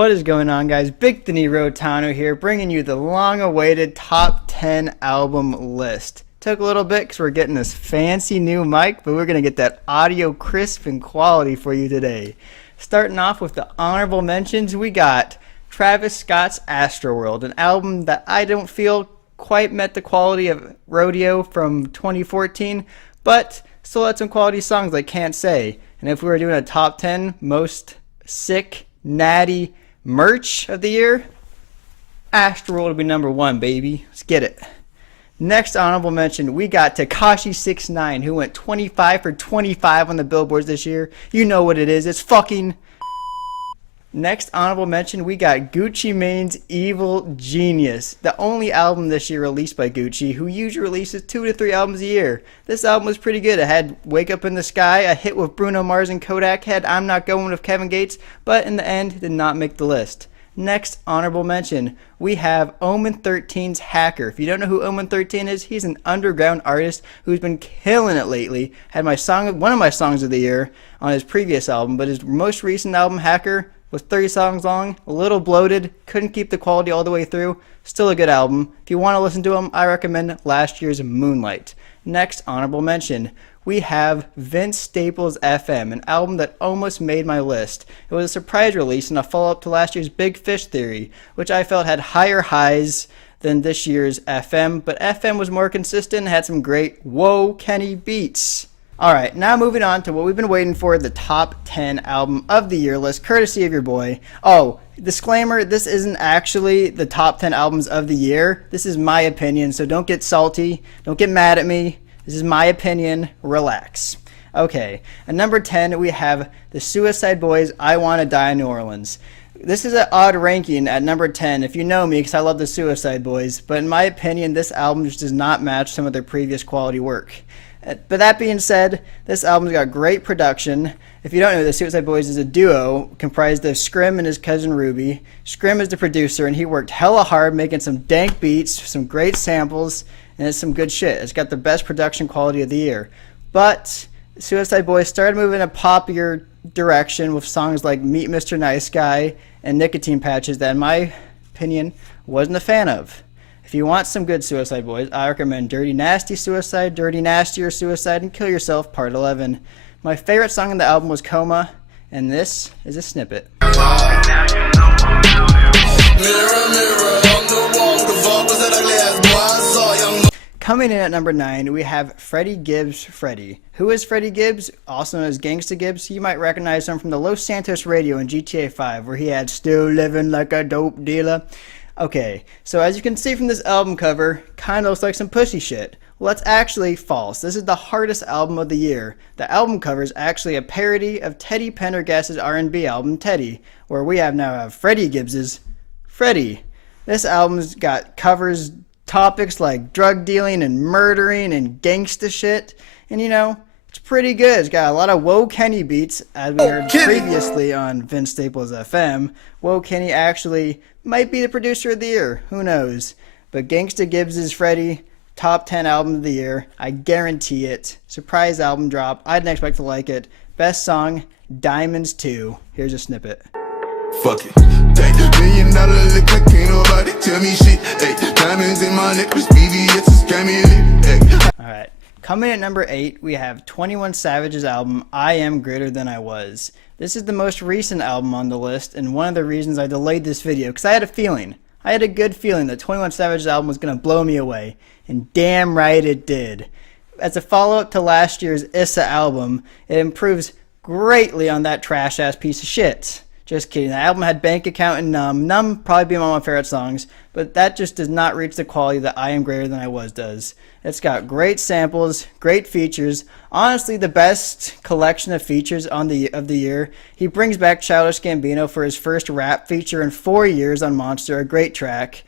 What is going on, guys? Big De Niro Tano here, bringing you the long-awaited top 10 album list. Took a little bit because we're getting this fancy new mic, but we're going to get that audio crisp and quality for you today. Starting off with the honorable mentions, we got Travis Scott's Astroworld, an album that I don't feel quite met the quality of Rodeo from 2014, but still had some quality songs I can't say. And if we were doing a top 10 most sick, natty merch of the year, Astroworld would be number one, baby. Let's get it. Next honorable mention, we got Tekashi 6ix9ine, who went 25 for 25 on the billboards this year. You know what it is. It's fucking... Next honorable mention, we got Gucci Mane's Evil Genius, the only album this year released by Gucci, who usually releases 2 to 3 albums a year. This album was pretty good. It had Wake Up in the Sky, a hit with Bruno Mars and Kodak, had I'm Not Going with Kevin Gates, but in the end did not make the list. Next honorable mention, we have Omen 13's Hacker. If you don't know who Omen 13 is, he's an underground artist who's been killing it lately. Had one of my songs of the year on his previous album, but his most recent album, Hacker, was 30 songs long, a little bloated, couldn't keep the quality all the way through. Still a good album. If you want to listen to him, I recommend last year's Moonlight. Next honorable mention, we have Vince Staples' FM, an album that almost made my list. It was a surprise release and a follow-up to last year's Big Fish Theory, which I felt had higher highs than this year's FM, but FM was more consistent and had some great Whoa Kenny beats. Alright, now moving on to what we've been waiting for, the top 10 album of the year list, courtesy of your boy. Oh, disclaimer, this isn't actually the top 10 albums of the year. This is my opinion, so don't get salty. Don't get mad at me. This is my opinion. Relax. Okay, at number 10, we have the Suicide Boys' I Wanna Die in New Orleans. This is an odd ranking at number 10, if you know me, because I love the Suicide Boys, but in my opinion, this album just does not match some of their previous quality work. But that being said, this album's got great production. If you don't know, the Suicide Boys is a duo comprised of Scrim and his cousin Ruby. Scrim is the producer, and he worked hella hard making some dank beats, some great samples, and it's some good shit. It's got the best production quality of the year. But Suicide Boys started moving in a poppier direction with songs like Meet Mr. Nice Guy and Nicotine Patches that, in my opinion, wasn't a fan of. If you want some good Suicide Boys, I recommend Dirty Nasty Suicide, Dirty Nastier Suicide, and Kill Yourself Part 11. My favorite song on the album was Coma, and this is a snippet. Coming in at number 9, we have Freddie Gibbs' Freddie. Who is Freddie Gibbs? Also known as Gangsta Gibbs. You might recognize him from the Los Santos radio in GTA 5, where he had Still Living Like a Dope Dealer. Okay, so as you can see from this album cover, kind of looks like some pussy shit. Well, that's actually false. This is the hardest album of the year. The album cover is actually a parody of Teddy Pendergast's R&B album, Teddy, where we now have Freddie Gibbs's Freddie. This album's got covers topics like drug dealing and murdering and gangsta shit, and you know, it's pretty good. It's got a lot of Whoa Kenny beats, as we heard previously on Vince Staples' FM. Whoa Kenny actually might be the producer of the year. Who knows? But Gangsta Gibbs' Freddie, top 10 album of the year. I guarantee it. Surprise album drop. I didn't expect to like it. Best song, Diamonds 2. Here's a snippet. Fuck it. $1 million look like ain't nobody tell me shit. Hey, diamonds in my necklace, BBS is scammy. Hey. Alright. Coming at number 8, we have 21 Savage's album, I Am Greater Than I Was. This is the most recent album on the list, and one of the reasons I delayed this video, because I had a feeling. I had a good feeling that 21 Savage's album was going to blow me away, and damn right it did. As a follow-up to last year's Issa album, it improves greatly on that trash-ass piece of shit. Just kidding. The album had Bank Account and Numb. Numb probably be one of my favorite songs, but that just does not reach the quality that I Am Greater Than I Was does. It's got great samples, great features. Honestly, the best collection of features of the year. He brings back Childish Gambino for his first rap feature in 4 years on Monster, a great track.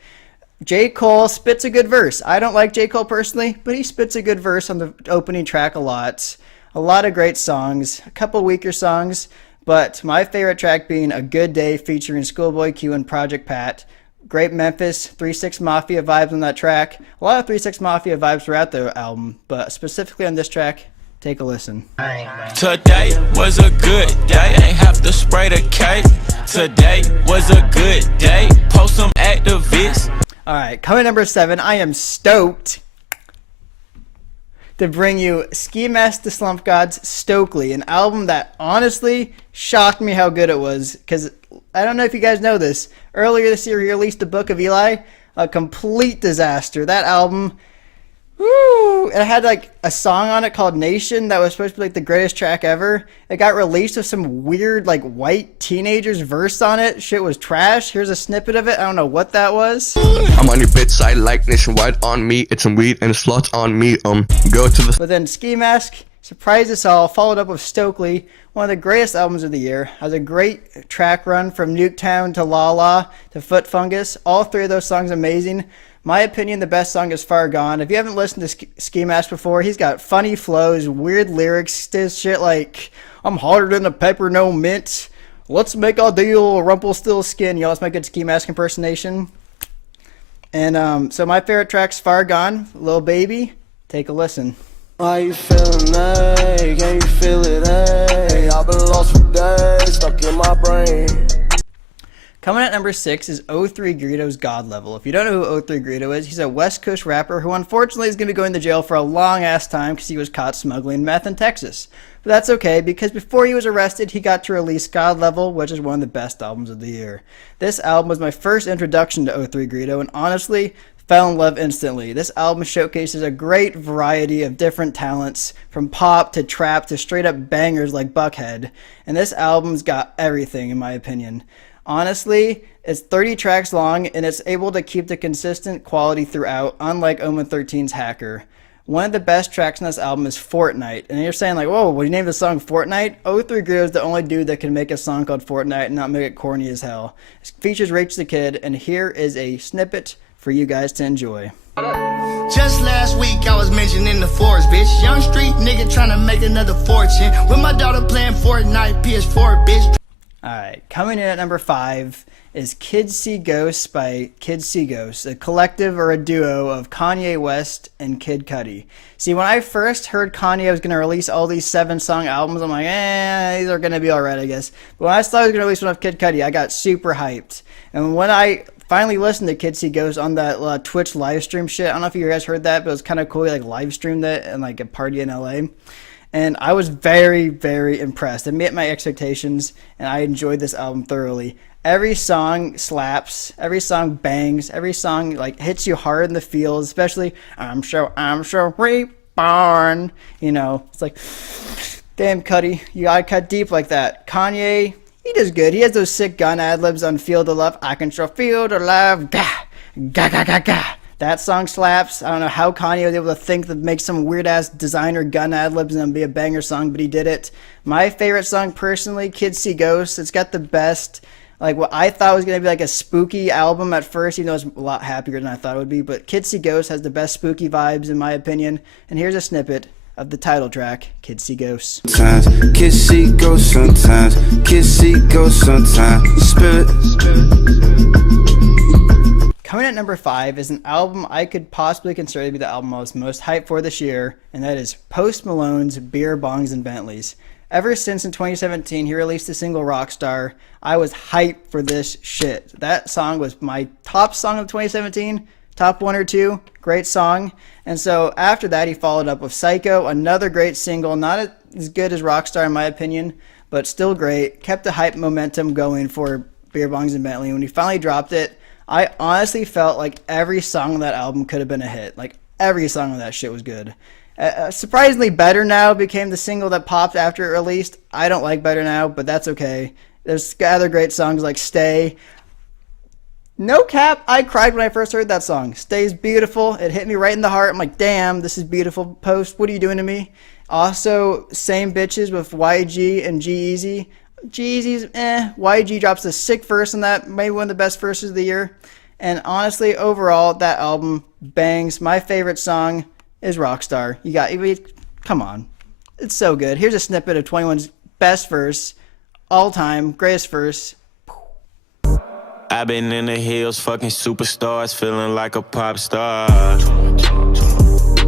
J. Cole spits a good verse. I don't like J. Cole personally, but he spits a good verse on the opening track a lot. A lot of great songs, a couple weaker songs. But my favorite track being A Good Day featuring Schoolboy Q and Project Pat. Great Memphis 3-6 Mafia vibes on that track. A lot of 3-6 Mafia vibes throughout the album, but specifically on this track, Take a listen. Today was a good day, ain't have to spray the cake. Today was a good day, post some activists. Alright, coming number 7, I am stoked to bring you Ski Mask the Slump God's Stokely, an album that honestly shocked me how good it was. Because I don't know if you guys know this, earlier this year he released the Book of Eli, a complete disaster. That album, woo, it had like a song on it called Nation that was supposed to be like the greatest track ever. It got released with some weird like white teenagers verse on it. Shit was trash. Here's a snippet of it. I don't know what that was. I'm on your bedside like nationwide on me. It's some weed and a slot on me. Go to the. But then Ski Mask surprised us all, followed up with Stokely, one of the greatest albums of the year. Has a great track run from Nuketown to La La to Foot Fungus. All 3 of those songs amazing. My opinion, the best song is Far Gone. If you haven't listened to Ski Mask before, he's got funny flows, weird lyrics, this shit like, I'm harder than a pepper, no mint. Let's make a deal, Rumpelstiltskin. Y'all, let's make a good Ski Mask impersonation. And so my favorite track's Far Gone, Lil Baby. Take a listen. How you feeling, hey? Can you feel it, hey? I've been lost for days, stuck in my brain. Coming at number 6 is 03 Greedo's God Level. If you don't know who 03 Greedo is, he's a West Coast rapper who unfortunately is going to be going to jail for a long ass time because he was caught smuggling meth in Texas. But that's okay, because before he was arrested, he got to release God Level, which is one of the best albums of the year. This album was my first introduction to 03 Greedo, and honestly, fell in love instantly. This album showcases a great variety of different talents, from pop to trap to straight up bangers like Buckhead. And this album's got everything, in my opinion. Honestly, it's 30 tracks long, and it's able to keep the consistent quality throughout, unlike Omen 13's Hacker. One of the best tracks on this album is Fortnite. And you're saying like, whoa, would you name the song Fortnite? 03 Greedo is the only dude that can make a song called Fortnite and not make it corny as hell. It features Rach the Kid, and here is a snippet for you guys to enjoy. Just last week I was mentioning the force, bitch. Young street nigga trying to make another fortune. With my daughter playing Fortnite, PS4, bitch. Alright, coming in at number 5 is Kids See Ghosts by Kids See Ghosts, a collective or a duo of Kanye West and Kid Cudi. See, when I first heard Kanye was going to release all these 7-song albums, I'm like, these are going to be alright, I guess. But when I saw he was going to release one of Kid Cudi, I got super hyped. And when I finally listened to Kids See Ghosts on that Twitch live stream shit, I don't know if you guys heard that, but it was kind of cool. He like live streamed it and like a party in LA. And I was very, very impressed. It met my expectations, and I enjoyed this album thoroughly. Every song slaps, every song bangs, every song like hits you hard in the feels, especially I'm so reborn. You know, it's like, damn, Cudi, you gotta cut deep like that. Kanye, he does good. He has those sick gun ad-libs on Feel the Love. I can sure feel the love. Gah, gah, gah, gah, gah. That song slaps. I don't know how Kanye was able to think to make some weird-ass designer gun ad-libs and then be a banger song, but he did it. My favorite song, personally, Kids See Ghosts. It's got the best, like what I thought was going to be like a spooky album at first, even though it's a lot happier than I thought it would be. But Kids See Ghosts has the best spooky vibes, in my opinion. And here's a snippet of the title track, Kids See Ghosts. Kids see ghosts sometimes. Kids see ghosts sometimes. Spirit. Coming at number 5 is an album I could possibly consider to be the album I was most hyped for this year, and that is Post Malone's Beer, Bongs, and Bentleys. Ever since in 2017 he released the single Rockstar, I was hyped for this shit. That song was my top song of 2017, top 1 or 2, great song. And so after that he followed up with Psycho, another great single, not as good as Rockstar in my opinion, but still great. Kept the hype momentum going for Beer, Bongs, and Bentley. When he finally dropped it, I honestly felt like every song on that album could have been a hit. Like, every song on that shit was good. Surprisingly, Better Now became the single that popped after it released. I don't like Better Now, but that's okay. There's other great songs like Stay. No cap, I cried when I first heard that song. Stay's beautiful. It hit me right in the heart. I'm like, damn, this is beautiful. Post, what are you doing to me? Also, Same Bitches with YG and G-Eazy. G-Eazy's YG drops a sick verse on that, maybe one of the best verses of the year. And honestly, overall, that album bangs. My favorite song is Rockstar. Come on. It's so good. Here's a snippet of 21's best verse, all time, greatest verse. I've been in the hills, fucking superstars, feeling like a pop star.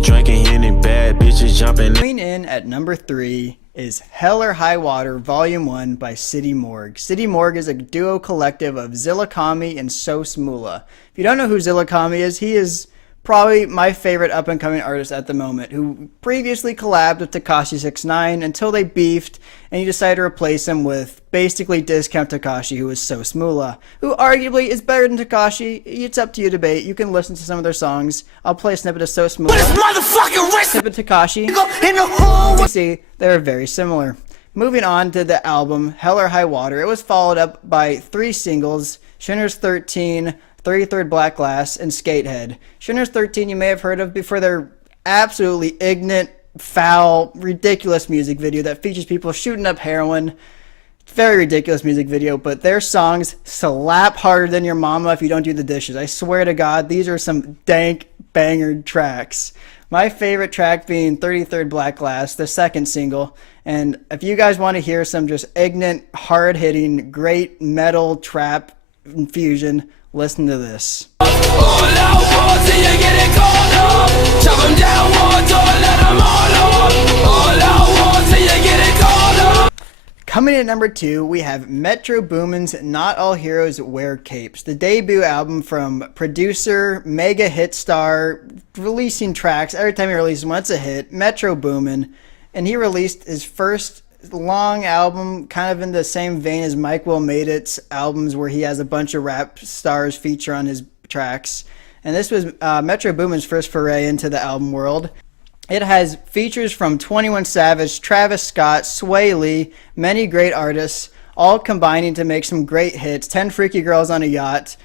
Drinking Henny bad bitches jumping. Coming in at number 3 is Hell or High Water Volume 1 by City Morgue. City Morgue is a duo collective of Zillakami and Sos Mula. If you don't know who Zillakami is, he is probably my favorite up-and-coming artist at the moment, who previously collabed with Tekashi 6ix9ine until they beefed, and he decided to replace him with basically Discount Tekashi, who is Sos Mula, who arguably is better than Tekashi. It's up to you to debate. You can listen to some of their songs. I'll play a snippet of Sos Mula. Snippet of Tekashi. You see, they're very similar. Moving on to the album Hell or High Water, it was followed up by 3 singles: Shinner's 13, 33rd Black Glass, and Skatehead. Shinner's 13 you may have heard of before their absolutely ignorant, foul, ridiculous music video that features people shooting up heroin. Very ridiculous music video, but their songs slap harder than your mama if you don't do the dishes. I swear to God, these are some dank banger tracks. My favorite track being 33rd Black Glass, the second single. And if you guys want to hear some just ignorant, hard-hitting, great metal trap infusion, listen to this. Coming in at number 2, we have Metro Boomin's Not All Heroes Wear Capes, the debut album from producer, mega hit star, releasing tracks every time he releases one. It's a hit, Metro Boomin. And he released his first long album kind of in the same vein as Mike Will Made It's albums, where he has a bunch of rap stars feature on his tracks. And this was Metro Boomin's first foray into the album world. It has features from 21 Savage, Travis Scott, Sway Lee, many great artists, all combining to make some great hits. 10 Freaky Girls on a Yacht,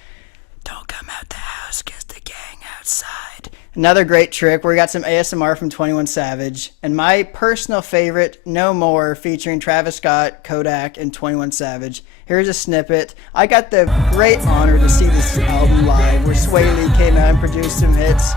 Don't Come Out the House, 'Cause the Gang Outside. Another great trick where we got some ASMR from 21 Savage. And my personal favorite, No More, featuring Travis Scott, Kodak, and 21 Savage. Here's a snippet. I got the great honor to see this album live, where Sway Lee came out and produced some hits.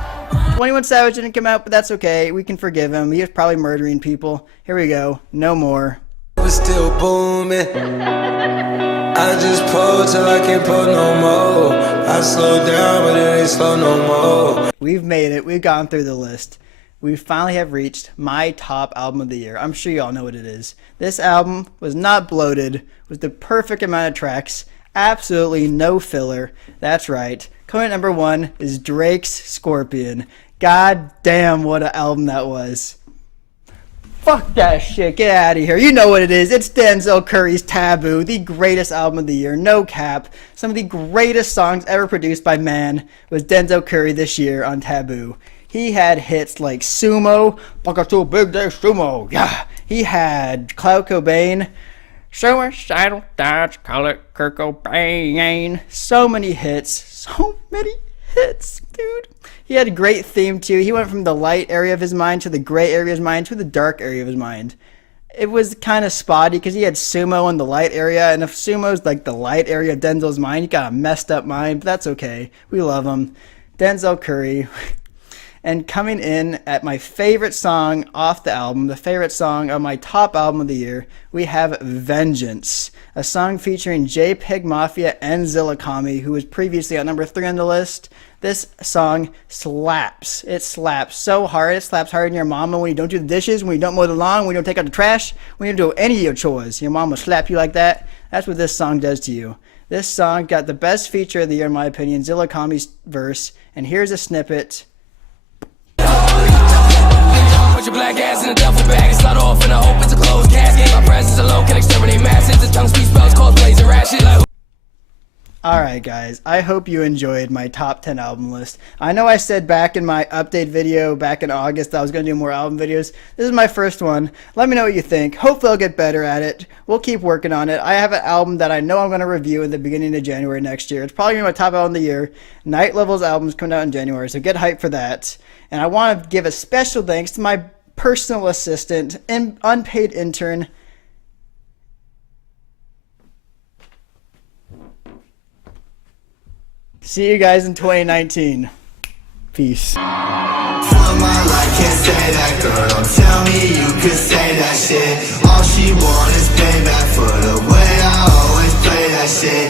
21 Savage didn't come out, but that's okay. We can forgive him. He was probably murdering people. Here we go. No More. We're still booming. I just pull till I can't pull no more. I slow down, but it ain't slow no more. We've made it. We've gone through the list. We finally have reached my top album of the year. I'm sure you all know what it is. This album was not bloated, was the perfect amount of tracks, absolutely no filler. That's right. Coming at number 1 is Drake's Scorpion. God damn, what an album that was. Fuck that shit. Get out of here. You know what it is. It's Denzel Curry's Taboo, the greatest album of the year. No cap. Some of the greatest songs ever produced by man was Denzel Curry this year on Taboo. He had hits like Sumo, Fuck Too Big Day Sumo. Yeah. He had Cloud Cobain, Suicidal Thoughts, Call It Kurt Cobain. So many hits. So many hits, dude. He had a great theme too. He went from the light area of his mind to the gray area of his mind to the dark area of his mind. It was kind of spotty because he had Sumo in the light area, and if Sumo's like the light area of Denzel's mind, he got a messed up mind, but that's okay. We love him. Denzel Curry. And coming in at my favorite song off the album, the favorite song of my top album of the year, we have Vengeance, a song featuring JPEG Mafia and Zillakami, who was previously at number 3 on the list. This song slaps. It slaps so hard. It slaps harder than your mama when you don't do the dishes, when you don't mow the lawn, when you don't take out the trash, when you don't do any of your chores. Your mama will slap you like that. That's what this song does to you. This song got the best feature of the year in my opinion, Zillakami's verse. And here's a snippet. Put your black ass in a duffel bag and slide off, and I hope it's a closed casket. My presence alone can exterminate masses. The tongue speech spells cause blazing rashes. Like Alright guys, I hope you enjoyed my top 10 album list. I know I said back in my update video back in August that I was going to do more album videos. This is my first one. Let me know what you think. Hopefully I'll get better at it. We'll keep working on it. I have an album that I know I'm going to review in the beginning of January next year. It's probably going to be my top album of the year. Night Level's album's coming out in January, so get hyped for that. And I want to give a special thanks to my personal assistant and unpaid intern, see you guys in 2019. Peace. For my life, can't say that, girl. Don't tell me you could say that shit. All she want is payback for the way I always play that shit.